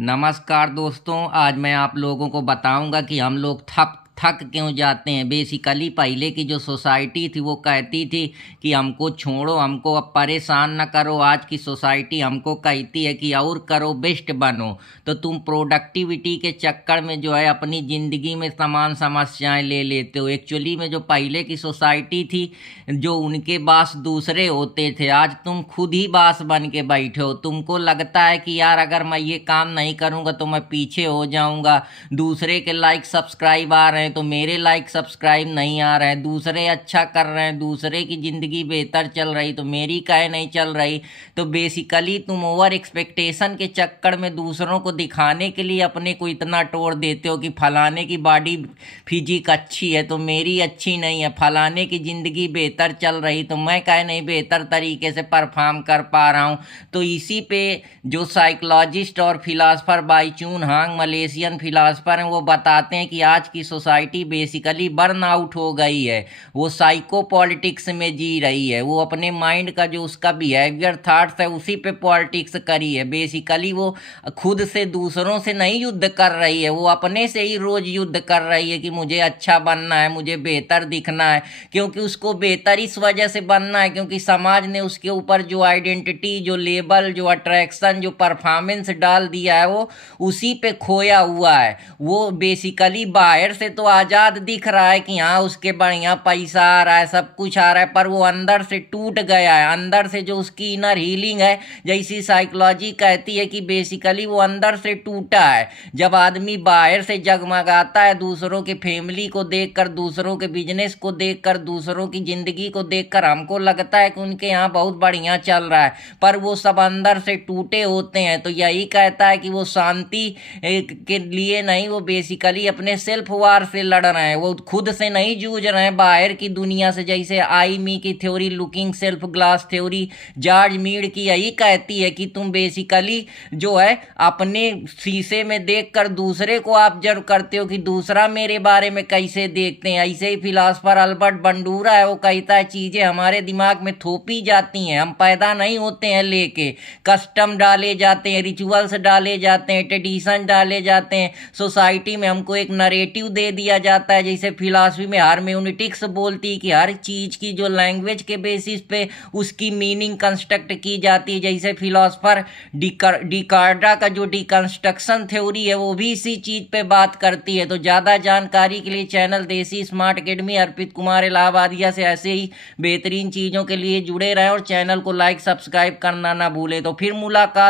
नमस्कार दोस्तों। आज मैं आप लोगों को बताऊंगा कि हम लोग थक थक क्यों जाते हैं। बेसिकली पहले की जो सोसाइटी थी वो कहती थी कि हमको छोड़ो, हमको अब परेशान न करो। आज की सोसाइटी हमको कहती है कि और करो, बेस्ट बनो। तो तुम प्रोडक्टिविटी के चक्कर में जो है अपनी ज़िंदगी में तमाम समस्याएं ले लेते हो। एक्चुअली में जो पहले की सोसाइटी थी, जो उनके बास दूसरे होते थे, आज तुम खुद ही बास बन के बैठे हो। तुमको लगता है कि यार अगर मैं ये काम नहीं करूँगा तो मैं पीछे हो जाऊँगा। दूसरे के लाइक सब्सक्राइब आ रहे हैं तो मेरे लाइक सब्सक्राइब नहीं आ रहे हैं। दूसरे अच्छा कर रहे हैं, दूसरे की ज़िंदगी बेहतर चल रही तो मेरी काहे नहीं चल रही। तो बेसिकली तुम ओवर एक्सपेक्टेशन के चक्कर में दूसरों को दिखाने के लिए अपने को इतना तोड़ देते हो कि फलाने की बॉडी फिजिक अच्छी है तो मेरी अच्छी नहीं है, फलाने की ज़िंदगी बेहतर चल रही तो मैं काहे नहीं बेहतर तरीके से परफॉर्म कर पा रहा हूँ। तो इसी पे जो साइकोलॉजिस्ट और फिलासफर बाइचून हांग, मलेशियन फिलासफर हैं, वो बताते हैं कि आज की सोसाइटी बेसिकली बर्न आउट हो गई है। वो साइको पॉलिटिक्स में जी रही है। वो अपने माइंड का जो उसका बिहेवियर थाट्स है उसी पे पॉलिटिक्स करी है। बेसिकली वो खुद से दूसरों से नहीं युद्ध कर रही है, वो अपने से ही रोज युद्ध कर रही है कि मुझे अच्छा बनना है, मुझे बेहतर दिखना है। क्योंकि उसको बेहतर इस वजह से बनना है क्योंकि समाज ने उसके ऊपर जो आइडेंटिटी, जो लेबल, जो अट्रैक्शन, जो परफॉर्मेंस डाल दिया है वो उसी पे खोया हुआ है। वो बेसिकली बाहर से तो आज़ाद दिख रहा है कि हाँ उसके बढ़िया पैसा आ रहा है, सब कुछ आ रहा है, पर वो अंदर से टूट गया है। अंदर से जो उसकी इनर हीलिंग है, जैसी साइकोलॉजी कहती है कि बेसिकली वो अंदर से टूटा है। जब आदमी बाहर से जगमगाता है, दूसरों के फैमिली को देखकर, दूसरों के बिजनेस को देखकर, दूसरों की ज़िंदगी को देखकर हमको लगता है कि उनके यहाँ बहुत बढ़िया चल रहा है, पर वो सब अंदर से टूटे होते हैं। तो यही कहता है कि वो शांति के लिए नहीं, वो बेसिकली अपने सेल्फ वार से लड़ रहे हैं। वो खुद से नहीं जूझ रहे हैं बाहर की दुनिया से। जैसे आई मी की theory, looking self glass theory, George Mead की यही कहती है कि तुम बेसिकली जो है अपने शीशे में देखकर दूसरे को ऑब्जर्व करते हो कि दूसरा मेरे बारे में कैसे देखते हैं। ऐसे ही फिलासफर अल्बर्ट बंडूरा है, वो कहता है चीज़ें हमारे दिमाग में थोपी जाती हैं, हम पैदा नहीं होते हैं लेके। कस्टम डाले जाते हैं, रिचुअल्स डाले जाते हैं, ट्रेडिशन डाले जाते हैं। सोसाइटी में हमको एक नरेटिव दे दिया जाता है। जैसे फिलासफी में हार्मेन्यूटिक्स बोलती है कि हर चीज़ की जो लैंग्वेज के बेसिस पे उसकी मीनिंग कंस्ट्रक्ट की जाती है। जैसे फिलासफर डिकार्डा का जो डिकंस्ट्रक्शन थ्योरी है वो भी इसी चीज़ पे बात करती है। तो ज़्यादा जानकारी के लिए चैनल देसी स्मार्ट अकेडमी अर्पित कुमार इलाहाबादिया से ऐसे ही बेहतरीन चीज़ों के लिए जुड़े रहें और चैनल को लाइक सब्सक्राइब करना ना भूलें। तो फिर मुलाकात।